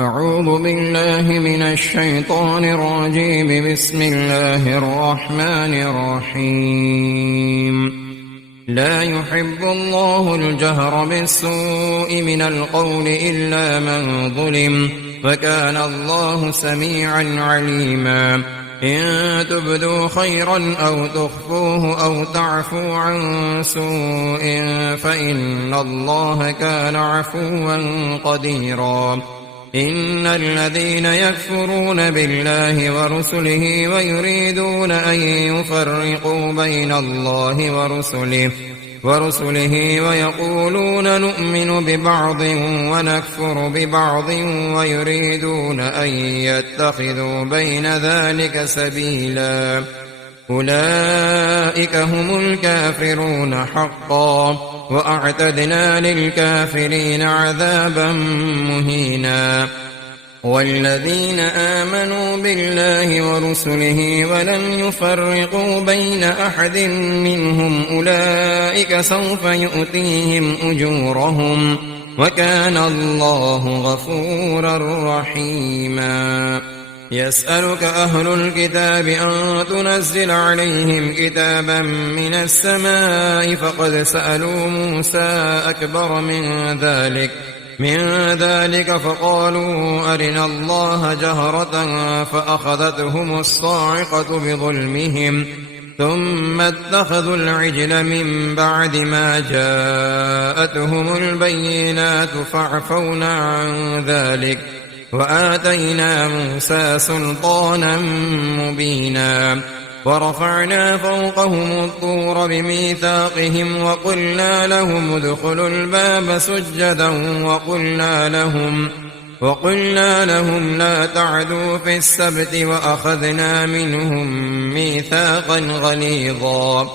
أعوذ بالله من الشيطان الرجيم. بسم الله الرحمن الرحيم. لا يحب الله الجهر بالسوء من القول إلا من ظلم، وكان الله سميعا عليما. إن تبدوا خيرا أو تخفوه أو تعفوا عن سوء فإن الله كان عفوا قديرا. إن الذين يكفرون بالله ورسله ويريدون أن يفرقوا بين الله ورسله ويقولون نؤمن ببعض ونكفر ببعض ويريدون أن يتخذوا بين ذلك سبيلا، أولئك هم الكافرون حقا، وأعتدنا للكافرين عذابا مهينا. والذين آمنوا بالله ورسله ولم يفرقوا بين أحد منهم أولئك سوف يؤتيهم أجورهم، وكان الله غفورا رحيما. يسألك أهل الكتاب أن تنزل عليهم كتابا من السماء، فقد سألوا موسى أكبر من ذلك فقالوا أرنا الله جهرة فأخذتهم الصاعقة بظلمهم، ثم اتخذوا العجل من بعد ما جاءتهم البينات فاعفونا عن ذلك وآتينا موسى سلطانا مبينا. ورفعنا فوقهم الطور بميثاقهم وقلنا لهم ادخلوا الباب سجدا وقلنا لهم لا تعدوا في السبت وأخذنا منهم ميثاقا غليظا.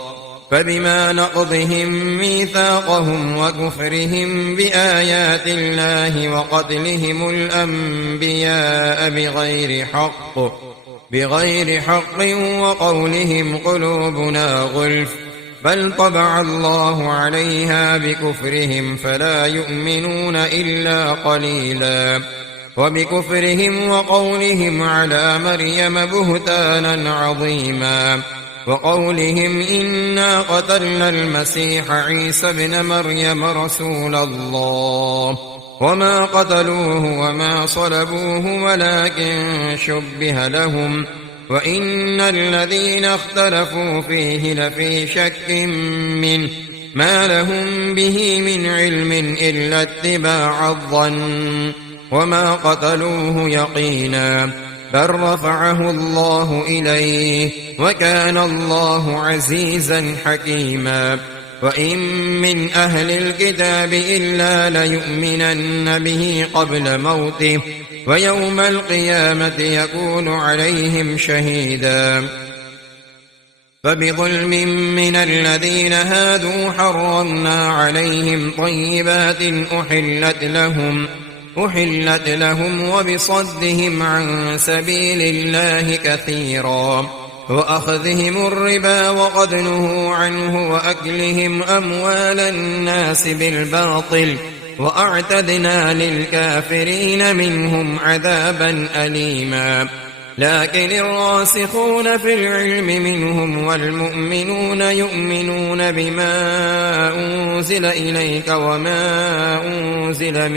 فبما نقضهم ميثاقهم وكفرهم بآيات الله وقتلهم الأنبياء بغير حق وقولهم قلوبنا غلف، بل طبع الله عليها بكفرهم فلا يؤمنون إلا قليلا. وبكفرهم وقولهم على مريم بهتانا عظيما، وقولهم إنا قتلنا المسيح عيسى ابن مريم رسول الله وما قتلوه وما صلبوه ولكن شبه لهم، وإن الذين اختلفوا فيه لفي شك منه ما لهم به من علم إلا اتباع الظن، وما قتلوه يقينا، بل رفعه الله إليه وكان الله عزيزا حكيما. وإن من أهل الكتاب إلا ليؤمنن به قبل موته، ويوم القيامة يكون عليهم شهيدا. فبظلم من الذين هادوا حرمنا عليهم طيبات أحلت لهم وبصدهم عن سبيل الله كثيرا، وأخذهم الربا وقد نهوا عنه وأكلهم أموال الناس بالباطل، وأعتدنا للكافرين منهم عذابا أليما. لكن الراسخون في العلم منهم والمؤمنون يؤمنون بما أنزل إليك وما أنزل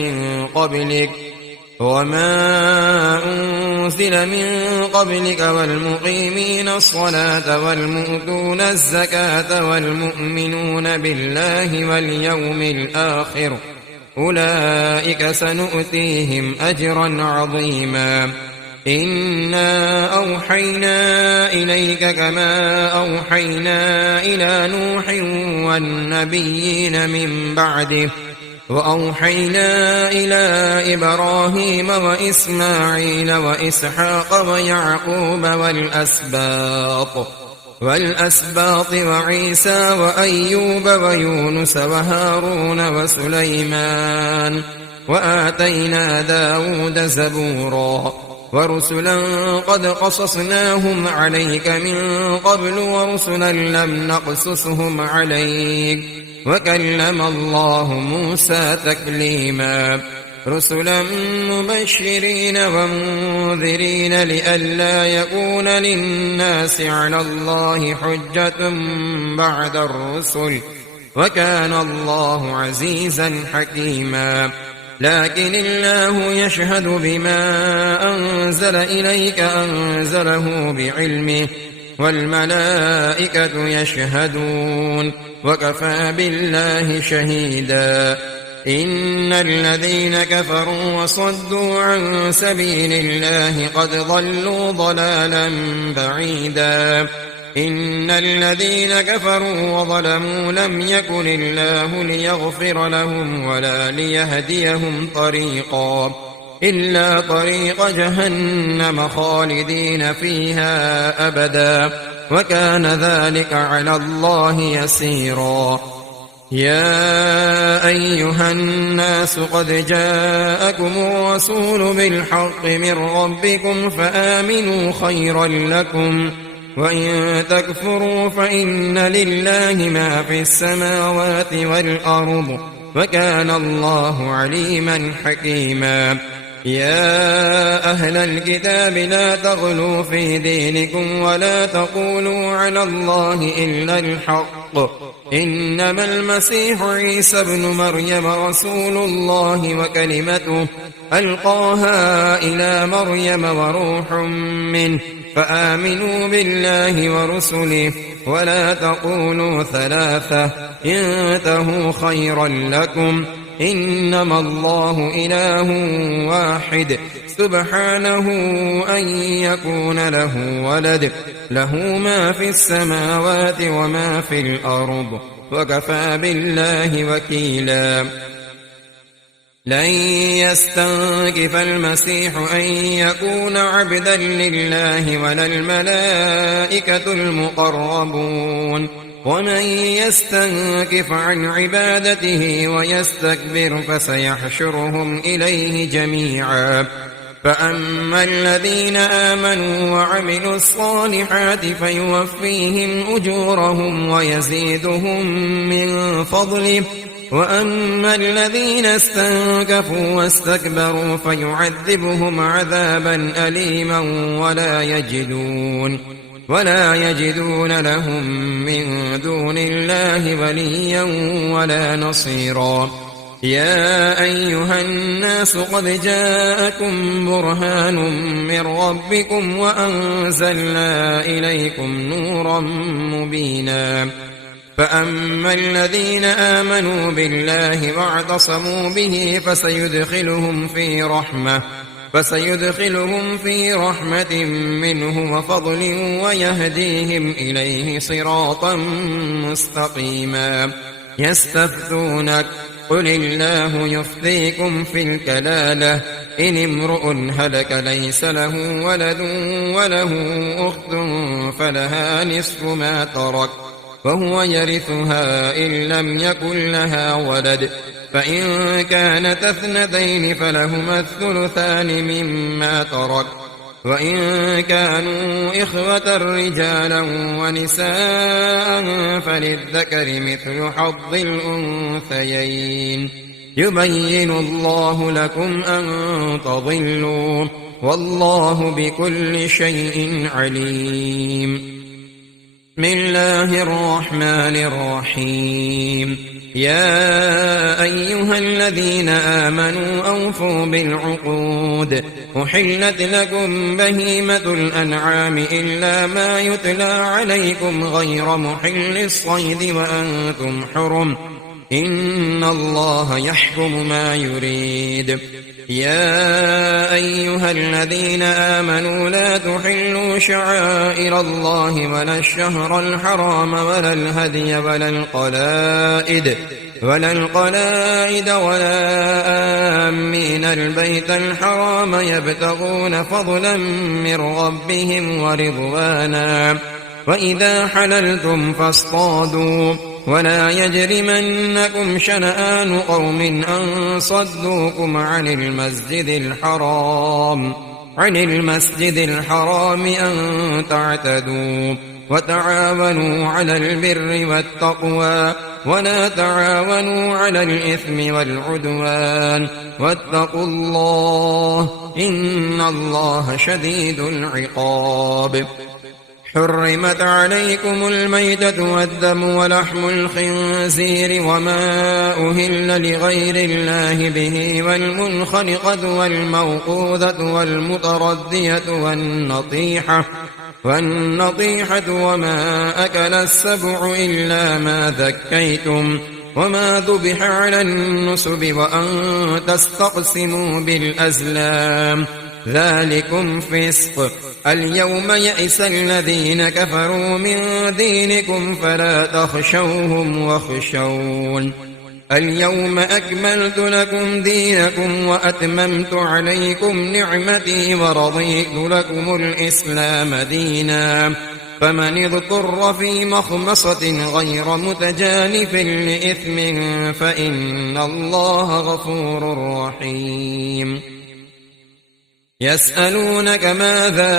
من قبلك والمقيمين الصلاة والمؤتون الزكاة والمؤمنون بالله واليوم الآخر، أولئك سنؤتيهم أجرا عظيما. إنا أوحينا إليك كما أوحينا إلى نوح والنبيين من بعده، وأوحينا إلى إبراهيم وإسماعيل وإسحاق ويعقوب والأسباط وعيسى وأيوب ويونس وهارون وسليمان، وآتينا داود زبورا. ورسلا قد قصصناهم عليك من قبل ورسلا لم نقصصهم عليك، وكلم الله موسى تكليما. رسلا مبشرين ومنذرين لئلا يكون للناس على الله حجة بعد الرسل، وكان الله عزيزا حكيما. لكن الله يشهد بما أنزل إليك أنزله بعلمه، والملائكة يشهدون، وكفى بالله شهيدا. إن الذين كفروا وصدوا عن سبيل الله قد ضلوا ضلالا بعيدا. إن الذين كفروا وظلموا لم يكن الله ليغفر لهم ولا ليهديهم طريقا إلا طريق جهنم خالدين فيها أبدا، وكان ذلك على الله يسيرا. يا أيها الناس قد جاءكم الرسول بالحق من ربكم فآمنوا خيرا لكم، وإن تكفروا فإن لله ما في السماوات والأرض، وكان الله عليما حكيما. يا أهل الكتاب لا تغلوا في دينكم ولا تقولوا على الله إلا الحق، إنما المسيح عيسى ابن مريم رسول الله وكلمته ألقاها إلى مريم وروح منه، فآمنوا بالله ورسله ولا تقولوا ثلاثة، انتهوا خيرا لكم، إنما الله إله واحد سبحانه أن يكون له ولد، له ما في السماوات وما في الأرض، وكفى بالله وكيلا. لن يستنكف المسيح أن يكون عبدا لله ولا الملائكة المقربون، ومن يستنكف عن عبادته ويستكبر فسيحشرهم إليه جميعا. فأما الذين آمنوا وعملوا الصالحات فيوفيهم أجورهم ويزيدهم من فضله، وأما الذين استنكفوا واستكبروا فيعذبهم عذابا أليما ولا يجدون لهم من دون الله وليا ولا نصيرا. يا أيها الناس قد جاءكم برهان من ربكم وأنزلنا إليكم نورا مبينا. فأما الذين آمنوا بالله واعتصموا به فسيدخلهم في رحمة منه وفضل ويهديهم إليه صراطا مستقيما. يستفتونك قل الله يفتيكم في الكلالة إن امرؤ هلك ليس له ولد وله أخت فلها نصف ما ترك وهو يرثها إن لم يكن لها ولد، فإن كانت اثنتين فلهما الثلثان مما ترك، وإن كانوا إخوة رجالا ونساء فللذكر مثل حظ الأنثيين. يبين الله لكم أن تضلوا، والله بكل شيء عليم. بسم الله الرحمن الرحيم. يا أيها الذين آمنوا أوفوا بالعقود، أحلت لكم بهيمة الأنعام إلا ما يتلى عليكم غير محل الصيد وأنتم حرم، إن الله يحكم ما يريد. يا أيها الذين آمنوا لا تحلوا شعائر الله ولا الشهر الحرام ولا الهدي ولا القلائد ولا آمين البيت الحرام يبتغون فضلا من ربهم ورضوانا، وإذا حللتم فاصطادوا، ولا يجرمنكم شنآن قوم أن صدوكم عن المسجد الحرام أن تعتدوا، وتعاونوا على البر والتقوى ولا تعاونوا على الإثم والعدوان، واتقوا الله إن الله شديد العقاب. حرمت عليكم الميتة والدم ولحم الخنزير وما أهل لغير الله به والمنخنقة والموقوذة والمتردية والنطيحة وما أكل السبع إلا ما ذكيتم وما ذبح على النسب وأن تستقسموا بالأزلام ذلكم فسق. اليوم يئس الذين كفروا من دينكم فلا تخشوهم واخشون. اليوم أكملت لكم دينكم وأتممت عليكم نعمتي ورضيت لكم الإسلام دينا. فمن اضطر في مخمصة غير متجانف لإثم فإن الله غفور رحيم. يسألونك ماذا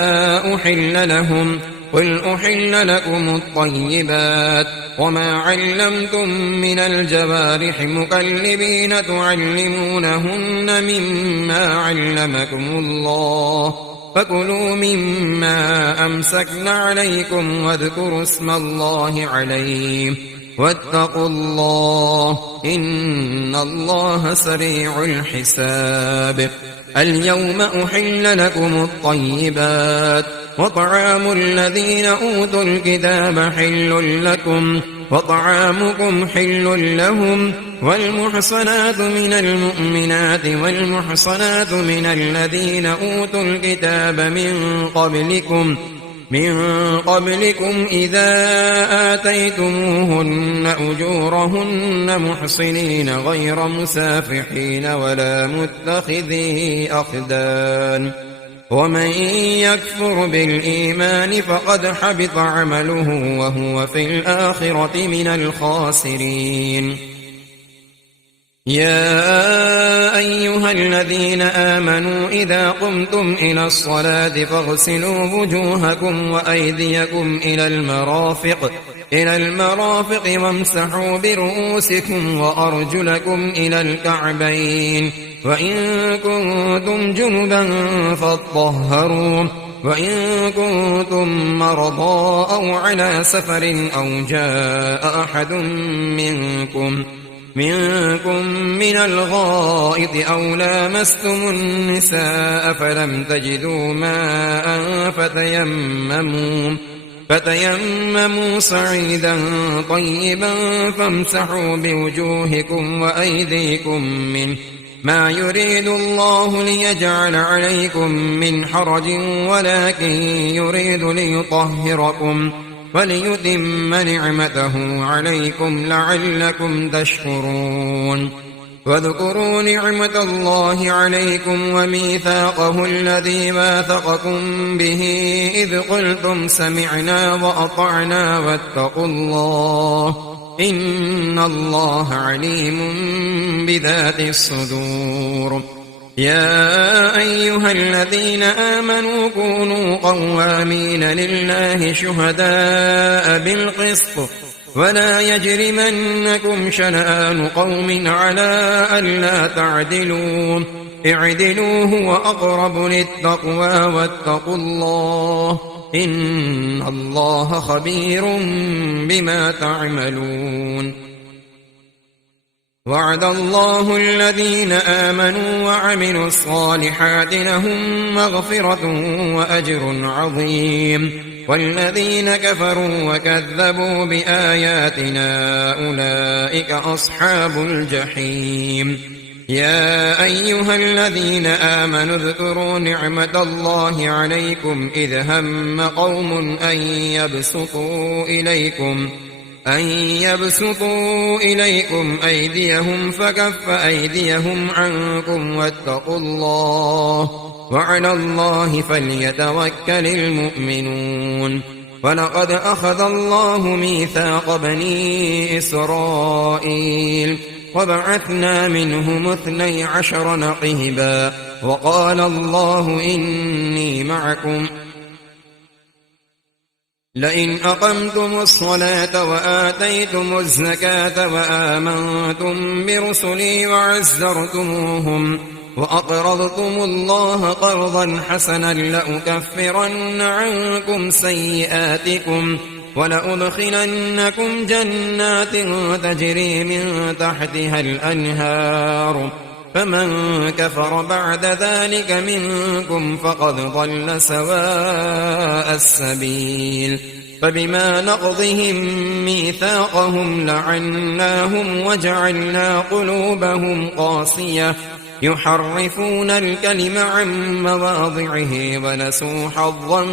أحل لهم قل أحل لكم الطيبات وما علمتم من الجوارح مكلبين تعلمونهن مما علمكم الله فكلوا مما أمسكن عليكم واذكروا اسم الله عليه واتقوا الله إن الله سريع الحساب. اليوم أحل لكم الطيبات وطعام الذين أوتوا الكتاب حل لكم وطعامكم حل لهم والمحصنات من المؤمنات والمحصنات من الذين أوتوا الكتاب من قبلكم إذا آتيتموهن أجورهن محصنين غير مسافحين ولا متخذي أخدان ومن يكفر بالإيمان فقد حبط عمله وهو في الآخرة من الخاسرين. يا أيها الذين آمنوا إذا قمتم إلى الصلاة فاغسلوا وجوهكم وأيديكم إلى المرافق وامسحوا برؤوسكم وأرجلكم إلى الكعبين وإن كنتم جنبا فاطهروا وإن كنتم مرضى أو على سفر أو جاء أحد منكم من الغائط أو لامستم النساء فلم تجدوا ماء فتيمموا صعيدا طيبا فامسحوا بوجوهكم وأيديكم منه ما يريد الله ليجعل عليكم من حرج ولكن يريد ليطهركم وليتم نعمته عليكم لعلكم تشكرون. واذكروا نعمة الله عليكم وميثاقه الذي واثقكم به إذ قلتم سمعنا وأطعنا واتقوا الله إن الله عليم بذات الصدور. يا أيها الذين آمنوا كونوا قوامين لله شهداء بالقسط ولا يجرمنكم شنآن قوم على ألا تعدلوا اعدلوا هو أقرب للتقوى واتقوا الله إن الله خبير بما تعملون. وعد الله الذين آمنوا وعملوا الصالحات لهم مغفرة وأجر عظيم والذين كفروا وكذبوا بآياتنا أولئك أصحاب الجحيم. يا أيها الذين آمنوا اذكروا نعمة الله عليكم إذ هم قوم أن يبسطوا إليكم أيديهم فكف أيديهم عنكم واتقوا الله وعلى الله فليتوكل المؤمنون. ولقد أخذ الله ميثاق بني إسرائيل وبعثنا منهم 12 نقيبا وقال الله إني معكم لئن أقمتم الصلاة وآتيتم الزكاة وآمنتم برسلي وعزرتموهم وأقرضتم الله قرضا حسنا لأكفرن عنكم سيئاتكم ولأدخلنكم جنات تجري من تحتها الأنهار فمن كفر بعد ذلك منكم فقد ضل سواء السبيل فبما نقضهم ميثاقهم لعناهم وجعلنا قلوبهم قاسية يحرفون الكلم عن مواضعه ونسوا حظا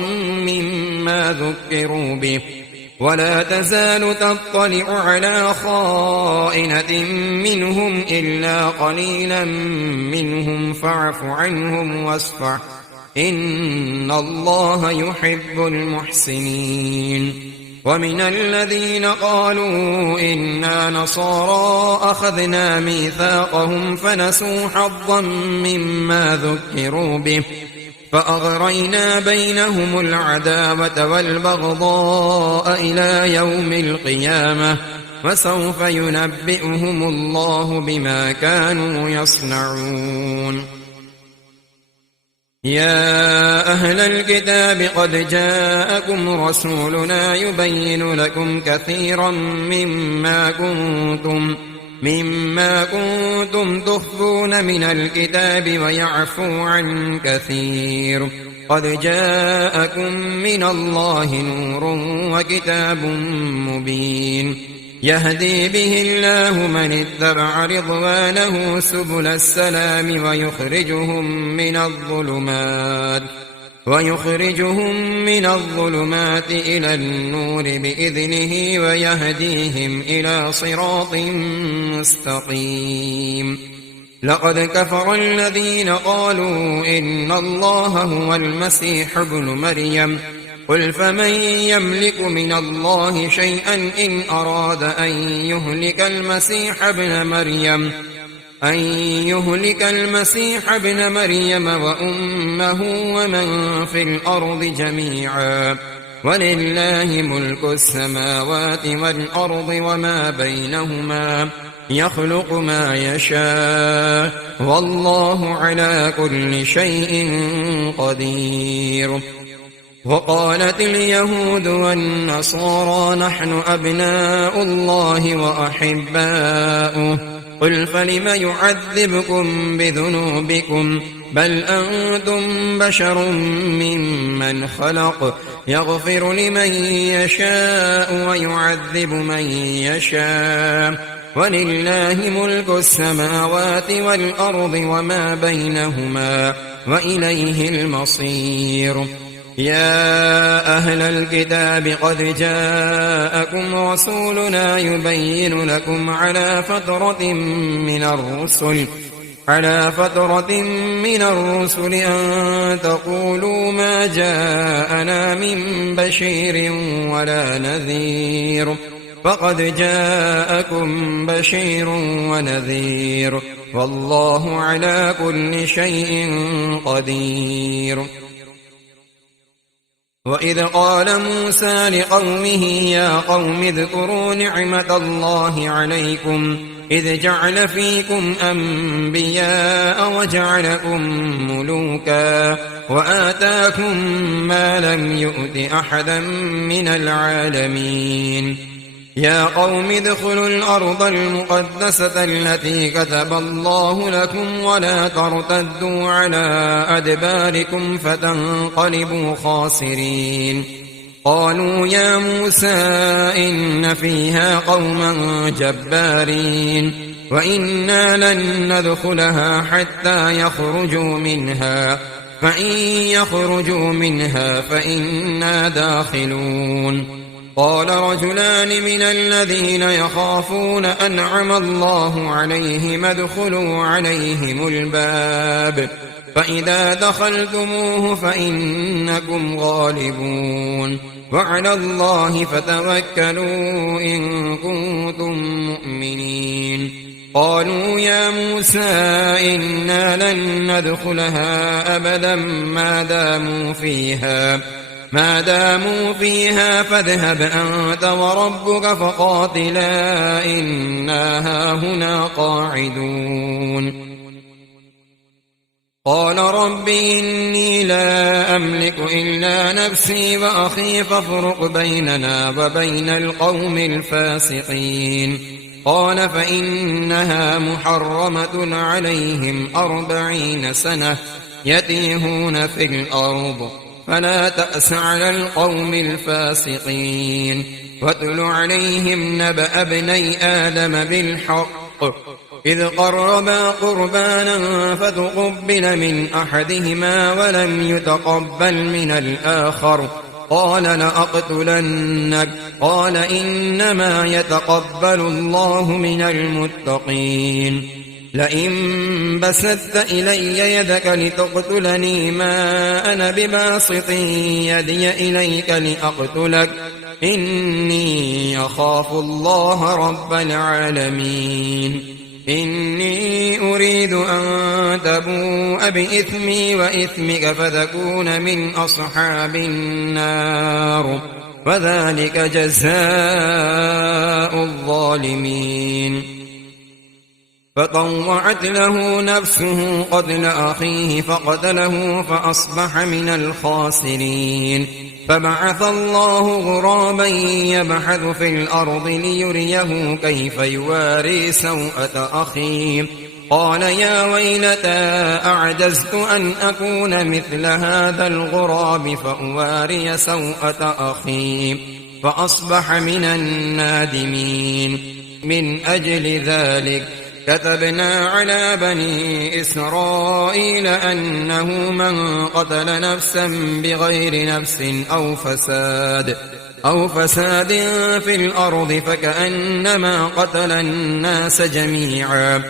مما ذكروا به ولا تزال تطلع على خائنة منهم إلا قليلا منهم فاعف عنهم واصفح إن الله يحب المحسنين ومن الذين قالوا إنا نصارى أخذنا ميثاقهم فنسوا حظا مما ذكروا به فأغرينا بينهم العداوة والبغضاء إلى يوم القيامة وسوف ينبئهم الله بما كانوا يصنعون يا أهل الكتاب قد جاءكم رسولنا يبين لكم كثيرا مما كنتم تخفون من الكتاب ويعفو عن كثير قد جاءكم من الله نور وكتاب مبين يهدي به الله من اتبع رضوانه سبل السلام ويخرجهم من الظلمات إلى النور بإذنه ويهديهم إلى صراط مستقيم لقد كفر الذين قالوا إن الله هو المسيح ابن مريم قل فمن يملك من الله شيئا إن أراد أن يهلك المسيح ابن مريم وأمه ومن في الأرض جميعا ولله ملك السماوات والأرض وما بينهما يخلق ما يشاء والله على كل شيء قدير وقالت اليهود والنصارى نحن أبناء الله وأحباؤه قل فلم يعذبكم بذنوبكم بل أنتم بشر ممن خلق يغفر لمن يشاء ويعذب من يشاء ولله ملك السماوات والأرض وما بينهما وإليه المصير يا أهل الكتاب قد جاءكم رسولنا يبين لكم على فترة من الرسل أن تقولوا ما جاءنا من بشير ولا نذير فقد جاءكم بشير ونذير والله على كل شيء قدير وإذ قال موسى لقومه يا قوم اذكروا نعمة الله عليكم إذ جعل فيكم أنبياء وجعلكم ملوكا وآتاكم ما لم يؤت أحدا من العالمين يا قوم ادخلوا الأرض المقدسة التي كتب الله لكم ولا ترتدوا على أدباركم فتنقلبوا خاسرين قالوا يا موسى إن فيها قوما جبارين وإنا لن ندخلها حتى يخرجوا منها فإن يخرجوا منها فإنا داخلون قال رجلان من الذين يخافون أنعم الله عليهم ادخلوا عليهم الباب فإذا دخلتموه فإنكم غالبون وعلى الله فتوكلوا إن كنتم مؤمنين قالوا يا موسى إنا لن ندخلها أبدا ما داموا فيها ما داموا فيها فاذهب أنت وربك فقاتلا إنا هاهنا قاعدون قال رب إني لا أملك إلا نفسي وأخي فافرق بيننا وبين القوم الفاسقين قال فإنها محرمة عليهم 40 سنة يتيهون في الأرض فلا تأس على القوم الفاسقين واتل عليهم نبأ ابني آدم بالحق إذ قربا قربانا فتقبل من أحدهما ولم يتقبل من الآخر قال لأقتلنك قال إنما يتقبل الله من المتقين لئن بسطت إلي يدك لتقتلني ما أنا بباسط يدي إليك لأقتلك إني أخاف الله رب العالمين إني أريد أن تبوء بإثمي وإثمك فتكون من أصحاب النار وذلك جزاء الظالمين فطوعت له نفسه قتل أخيه فقتله فأصبح من الخاسرين فبعث الله غرابا يبحث في الأرض ليريه كيف يواري سوءة أخيه قال يا ويلتى أعجزت أن أكون مثل هذا الغراب فأواري سوءة أخي فأصبح من النادمين من أجل ذلك كتبنا على بني إسرائيل أنه من قتل نفسا بغير نفس أو فساد في الأرض فكأنما قتل الناس جميعا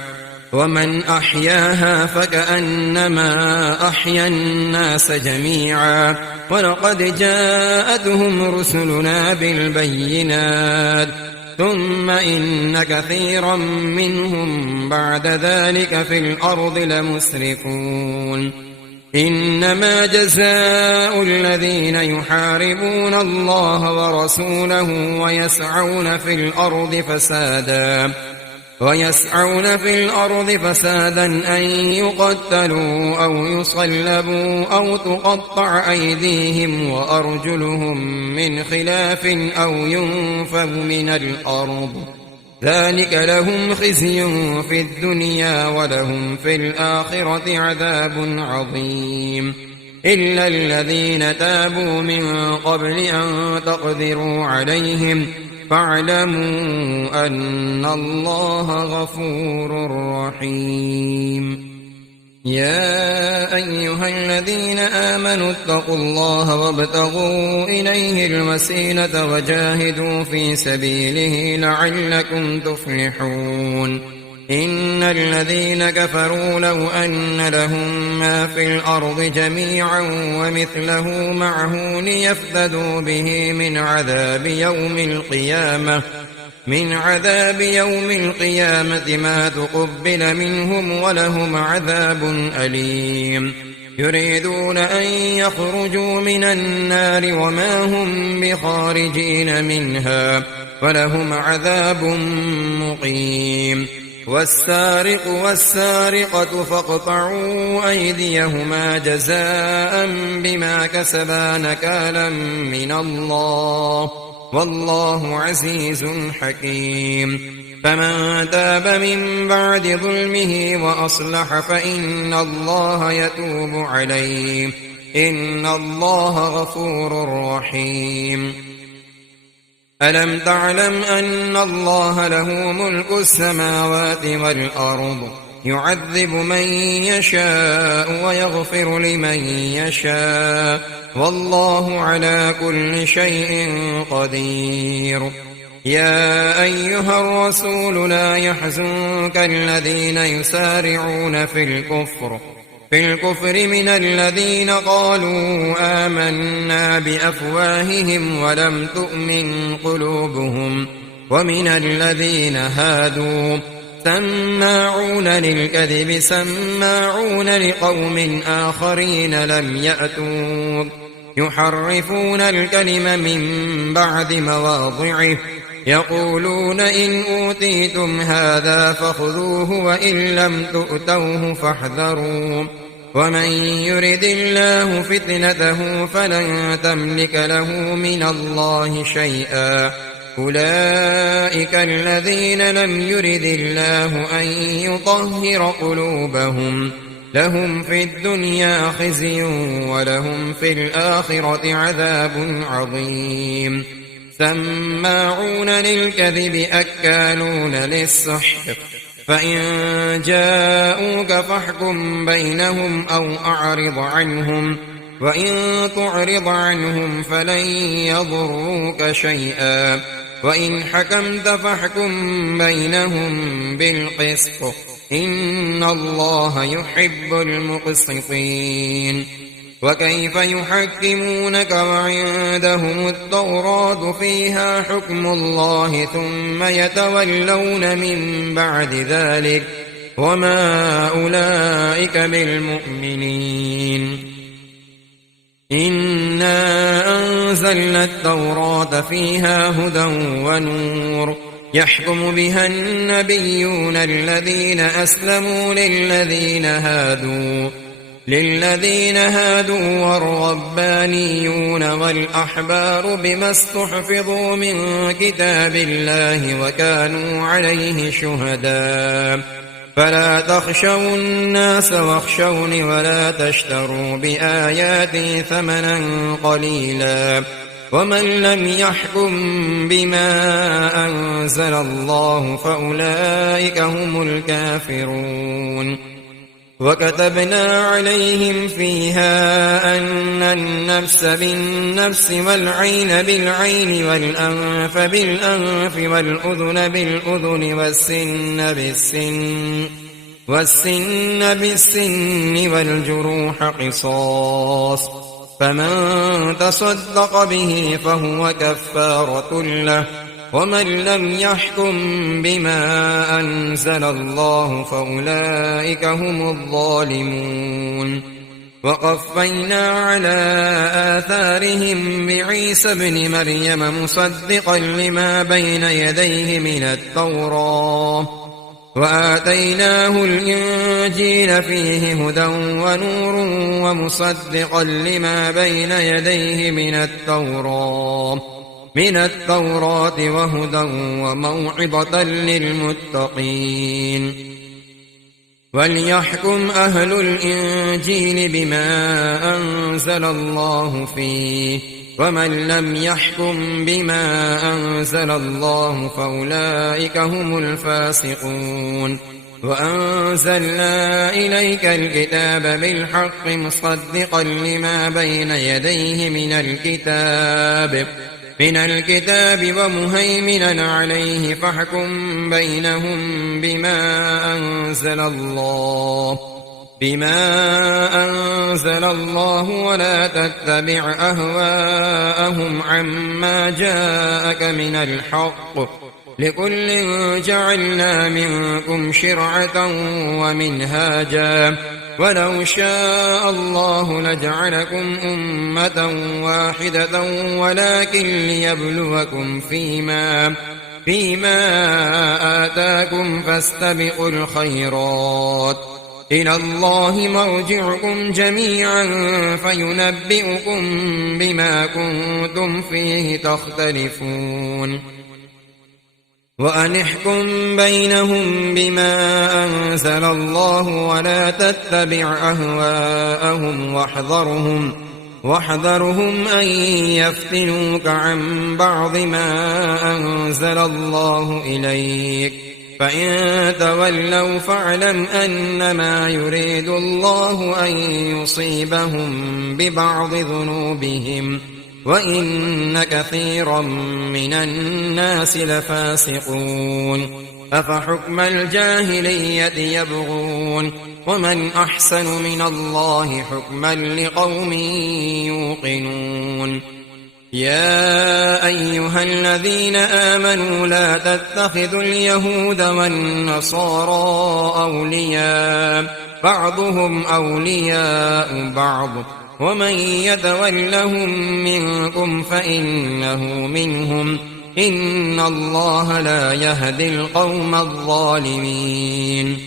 ومن أحياها فكأنما أحيا الناس جميعا ولقد جاءتهم رسلنا بالبينات ثم إن كثيرا منهم بعد ذلك في الأرض لمسرفون إنما جزاء الذين يحاربون الله ورسوله ويسعون في الأرض فسادا أن يقتلوا أو يصلبوا أو تقطع أيديهم وأرجلهم من خلاف أو ينفوا من الأرض ذلك لهم خزي في الدنيا ولهم في الآخرة عذاب عظيم إلا الذين تابوا من قبل أن تقدروا عليهم فاعلموا أن الله غفور رحيم يا أيها الذين آمنوا اتقوا الله وابتغوا إليه الوسيلة وجاهدوا في سبيله لعلكم تفلحون إن الذين كفروا لو أن لهم ما في الأرض جميعا ومثله معه ليفتدوا به من عذاب يوم القيامة ما تقبل منهم ولهم عذاب أليم يريدون أن يخرجوا من النار وما هم بخارجين منها ولهم عذاب مقيم والسارق والسارقة فاقطعوا أيديهما جزاء بما كسبا نكالا من الله والله عزيز حكيم فمن تاب من بعد ظلمه وأصلح فإن الله يتوب عليه إن الله غفور رحيم ألم تعلم أن الله له ملك السماوات والأرض يعذب من يشاء ويغفر لمن يشاء والله على كل شيء قدير يا أيها الرسول لا يحزنك الذين يسارعون في الكفر من الذين قالوا آمنا بأفواههم ولم تؤمن قلوبهم ومن الذين هادوا سماعون للكذب سماعون لقوم آخرين لم يأتوك يحرفون الكلم من بعد مواضعه يقولون إن أوتيتم هذا فخذوه وإن لم تؤتوه فاحذروا ومن يرد الله فتنته فلن تملك له من الله شيئا أولئك الذين لم يرد الله أن يطهر قلوبهم لهم في الدنيا خزي ولهم في الآخرة عذاب عظيم سماعون للكذب أكالون للسحت فإن جاءوك فاحكم بينهم أو أعرض عنهم وإن تعرض عنهم فلن يضروك شيئا وإن حكمت فاحكم بينهم بالقسط إن الله يحب المقسطين وكيف يحكمونك وعندهم التوراة فيها حكم الله ثم يتولون من بعد ذلك وما أولئك بالمؤمنين إنا أنزلنا التوراة فيها هدى ونور يحكم بها النبيون الذين أسلموا للذين هادوا والربانيون والأحبار بما استحفظوا من كتاب الله وكانوا عليه شهداء فلا تخشوا الناس واخشوني ولا تشتروا بآياتي ثمنا قليلا ومن لم يحكم بما أنزل الله فأولئك هم الكافرون وكتبنا عليهم فيها أن النفس بالنفس والعين بالعين والأنف بالأنف والأذن بالأذن والسن بالسن والجروح قصاص فمن تصدق به فهو كفارة له ومن لم يحكم بما أنزل الله فأولئك هم الظالمون وقفينا على آثارهم بعيسى ابن مريم مصدقا لما بين يديه من التوراة وآتيناه الإنجيل فيه هدى ونور ومصدقا لما بين يديه من التوراة وهدى وموعظة للمتقين وليحكم أهل الإنجيل بما أنزل الله فيه ومن لم يحكم بما أنزل الله فأولئك هم الفاسقون وأنزلنا إليك الكتاب بالحق مصدقا لما بين يديه من الكتاب ومهيمنا عليه فاحكم بينهم بما أنزل الله ولا تتبع أهواءهم عما جاءك من الحق لكل جعلنا منكم شرعة ومنهاجا ولو شاء الله لجعلكم أمة واحدة ولكن ليبلوكم فيما آتاكم فاستبقوا الخيرات إلى الله مرجعكم جميعا فينبئكم بما كنتم فيه تختلفون وأن احكم بينهم بما أنزل الله ولا تتبع أهواءهم واحذرهم أن يفتنوك عن بعض ما أنزل الله إليك فإن تولوا فاعلم أنما يريد الله أن يصيبهم ببعض ذنوبهم وإن كثيرا من الناس لفاسقون أفحكم الجاهلية يبغون ومن أحسن من الله حكما لقوم يوقنون يا أيها الذين آمنوا لا تتخذوا اليهود والنصارى أولياء بعضهم أولياء بعض ومن يتولهم منكم فإنه منهم إن الله لا يهدي القوم الظالمين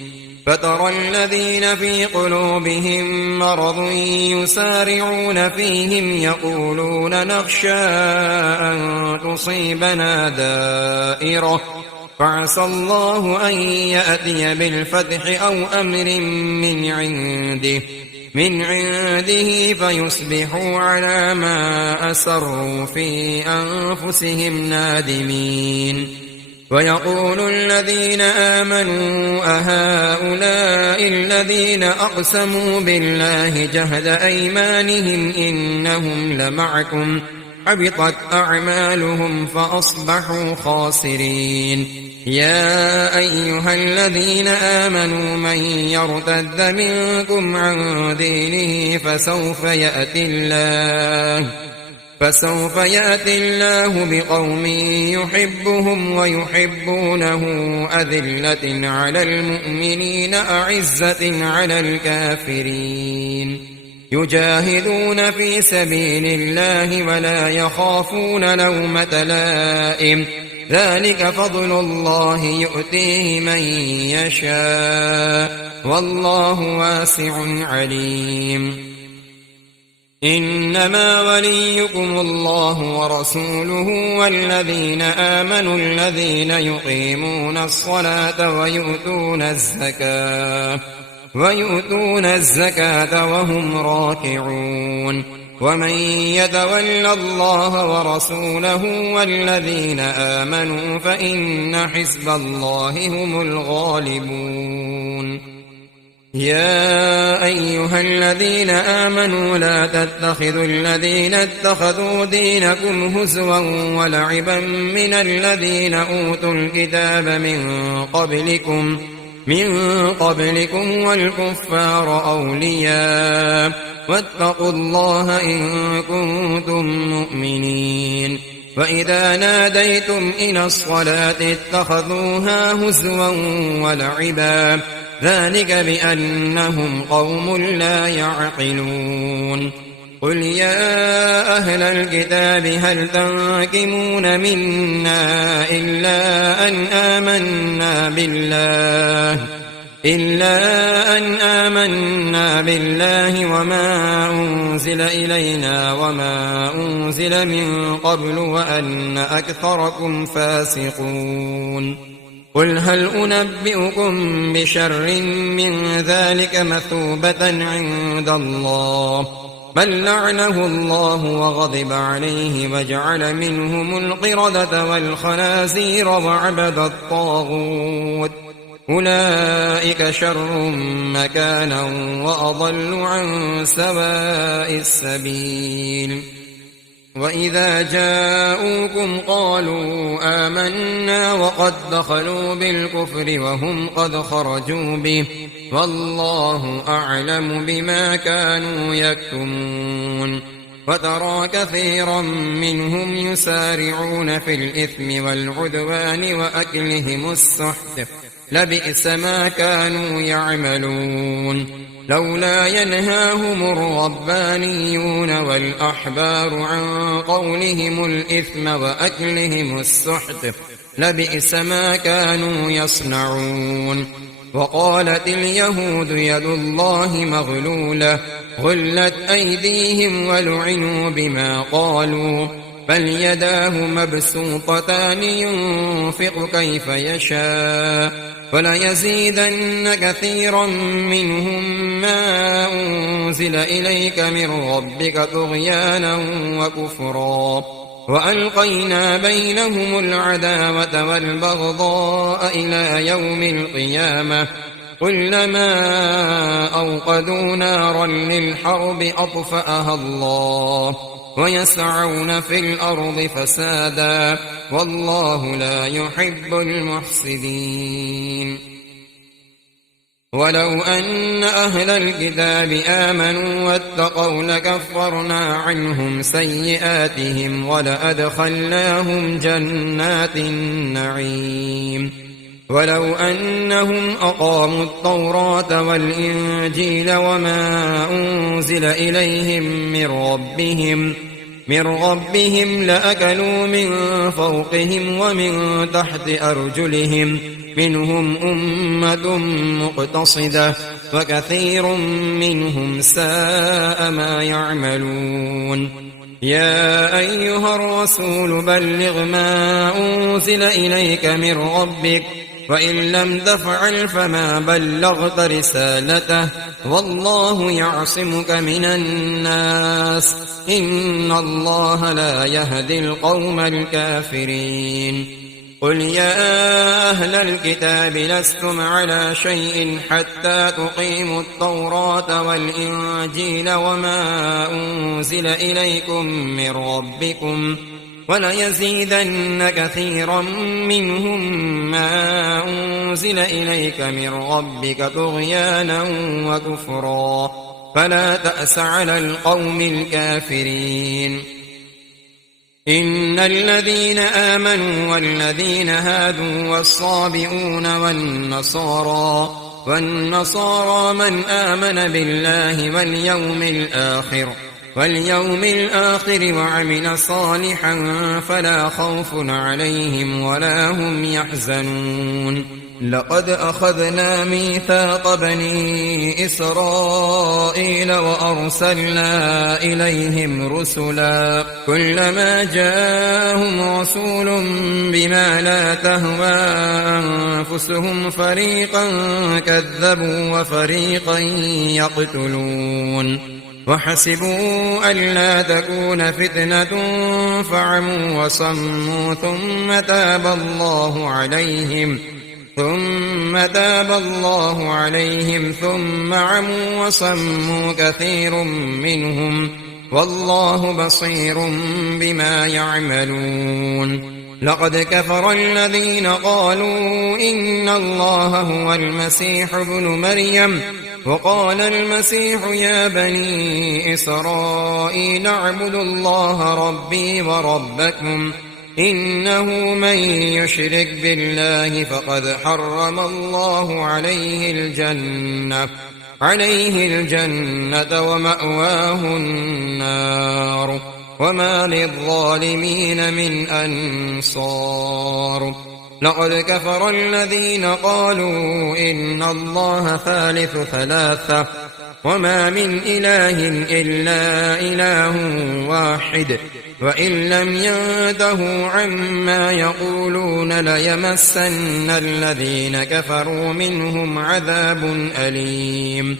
فترى الذين في قلوبهم مرض يسارعون فيهم يقولون نخشى أن تصيبنا دائرة فعسى الله أن يأتي بالفتح أو أمر من عنده فيصبحوا على ما أسروا في أنفسهم نادمين ويقول الذين آمنوا أهؤلاء الذين أقسموا بالله جهد أيمانهم إنهم لمعكم حبطت أعمالهم فأصبحوا خاسرين يا أيها الذين آمنوا من يرتد منكم عن دينه فسوف يأتي الله بقوم يحبهم ويحبونه أذلة على المؤمنين أعزة على الكافرين يجاهدون في سبيل الله ولا يخافون لومة لائم ذلك فضل الله يؤتيه من يشاء والله واسع عليم إنما وليكم الله ورسوله والذين آمنوا الذين يقيمون الصلاة ويؤتون الزكاة وهم راكعون ومن يتول الله ورسوله والذين آمنوا فإن حزب الله هم الغالبون يا أيها الذين آمنوا لا تتخذوا الذين اتخذوا دينكم هزوا ولعبا من الذين أوتوا الكتاب من قبلكم والكفار أولياء واتقوا الله إن كنتم مؤمنين وإذا ناديتم إلى الصلاة اتخذوها هزوا ولعبا ذلك بأنهم قوم لا يعقلون قل يا أهل الكتاب هل تنقمون منا إلا أن آمنا بالله وما أنزل إلينا وما أنزل من قبل وأن أكثركم فاسقون قل هل أنبئكم بشر من ذلك مثوبة عند الله بل لعنه الله وغضب عليه وجعل منهم القردة والخنازير وعبد الطاغوت أولئك شر مكانا وأضل عن سواء السبيل وإذا جاءوكم قالوا آمنا وقد دخلوا بالكفر وهم قد خرجوا به والله أعلم بما كانوا يكتمون وترى كثيرا منهم يسارعون في الإثم والعدوان وأكلهم السحت لبئس ما كانوا يعملون لولا ينهاهم الربانيون والأحبار عن قولهم الإثم وأكلهم السحت لبئس ما كانوا يصنعون وقالت اليهود يد الله مغلولة غلت أيديهم ولعنوا بما قالوا بل يداه مبسوطتان ينفق كيف يشاء وليزيدن كثيرا منهم ما أنزل إليك من ربك طغيانا وكفرا وألقينا بينهم العداوة والبغضاء إلى يوم القيامة كلما أوقدوا نارا للحرب أطفأها الله ويسعون في الأرض فسادا والله لا يحب المفسدين ولو أن أهل الكتاب آمنوا واتقوا لكفرنا عنهم سيئاتهم ولأدخلناهم جنات النعيم ولو أنهم أقاموا التوراة والإنجيل وما أنزل إليهم من ربهم لأكلوا من فوقهم ومن تحت أرجلهم منهم أمة مقتصدة وكثير منهم ساء ما يعملون يا أيها الرسول بلغ ما أنزل إليك من ربك وإن لم تفعل فما بلغت رسالته والله يعصمك من الناس إن الله لا يهدي القوم الكافرين قل يا أهل الكتاب لستم على شيء حتى تقيموا التوراة والإنجيل وما أنزل إليكم من ربكم وليزيدن كثيرا منهم ما أنزل إليك من ربك طغيانا وكفرا فلا تأس على القوم الكافرين إن الذين آمنوا والذين هادوا والصابئون والنصارى من آمن بالله واليوم الآخر وعمل صالحا فلا خوف عليهم ولا هم يحزنون لقد أخذنا ميثاق بني إسرائيل وأرسلنا إليهم رسلا كلما جاءهم رسول بما لا تهوى أنفسهم فريقا كذبوا وفريقا يقتلون وحسبوا ألا تكون فتنة فعموا وصموا ثم تاب الله عليهم ثم عموا وصموا كثير منهم والله بصير بما يعملون لقد كفر الذين قالوا إن الله هو المسيح ابن مريم وقال المسيح يا بني إسرائيل اعبدوا الله ربي وربكم إنه من يشرك بالله فقد حرم الله عليه الجنة ومأواه النار وما للظالمين من أنصار لقد كفر الذين قالوا إن الله ثالث ثلاثة وما من إله إلا إله واحد وإن لم ينتهوا عما يقولون ليمسن الذين كفروا منهم عذاب أليم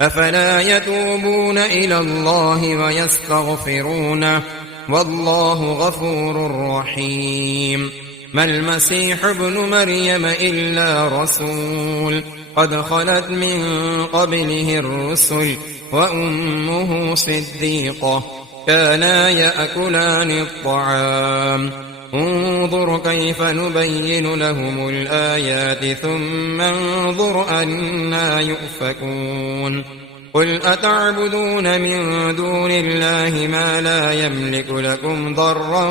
أفلا يتوبون إلى الله ويستغفرونه والله غفور رحيم ما المسيح ابن مريم إلا رسول قد خلت من قبله الرسل وأمه صديقة كانا يأكلان الطعام انظر كيف نبين لهم الآيات ثم انظر أنا يؤفكون قل أتعبدون من دون الله ما لا يملك لكم ضرا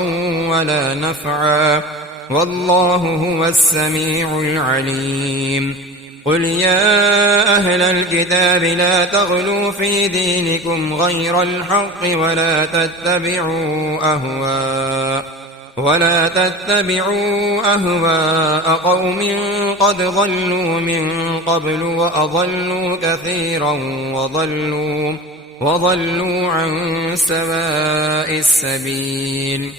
ولا نفعا والله هو السميع العليم قل يا أهل الكتاب لا تغلوا في دينكم غير الحق ولا تتبعوا أهواء قوم قد ضلوا من قبل وأضلوا كثيرا وضلوا عن سواء السبيل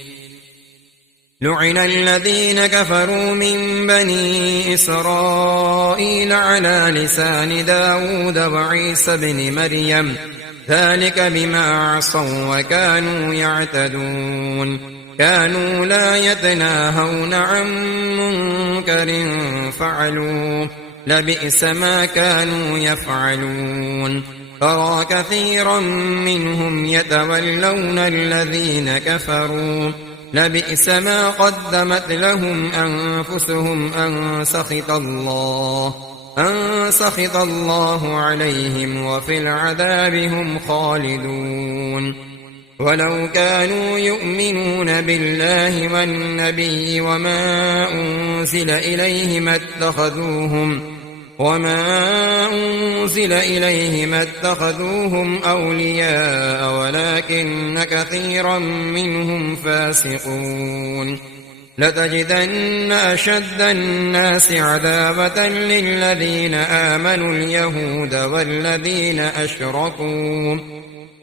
لعن الذين كفروا من بني إسرائيل على لسان داود وعيسى بن مريم ذلك بما عصوا وكانوا يعتدون كانوا لا يتناهون عن منكر فعلوه لبئس ما كانوا يفعلون ترى كثيرا منهم يتولون الذين كفروا لبئس ما قدمت لهم أنفسهم أن سخط الله عليهم وفي العذاب هم خالدون ولو كانوا يؤمنون بالله والنبي وما أنزل إليه ما اتخذوهم أولياء ولكن كثيرا منهم فاسقون لتجدن أشد الناس عذابة للذين آمنوا اليهود والذين أشركوا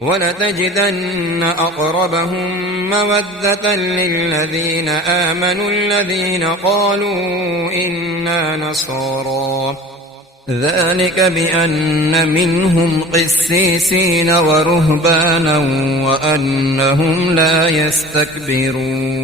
ولتجدن أقربهم مودة للذين آمنوا الذين قالوا إنا نصارى ذلك بأن منهم قسيسين ورهبانا وأنهم لا يستكبرون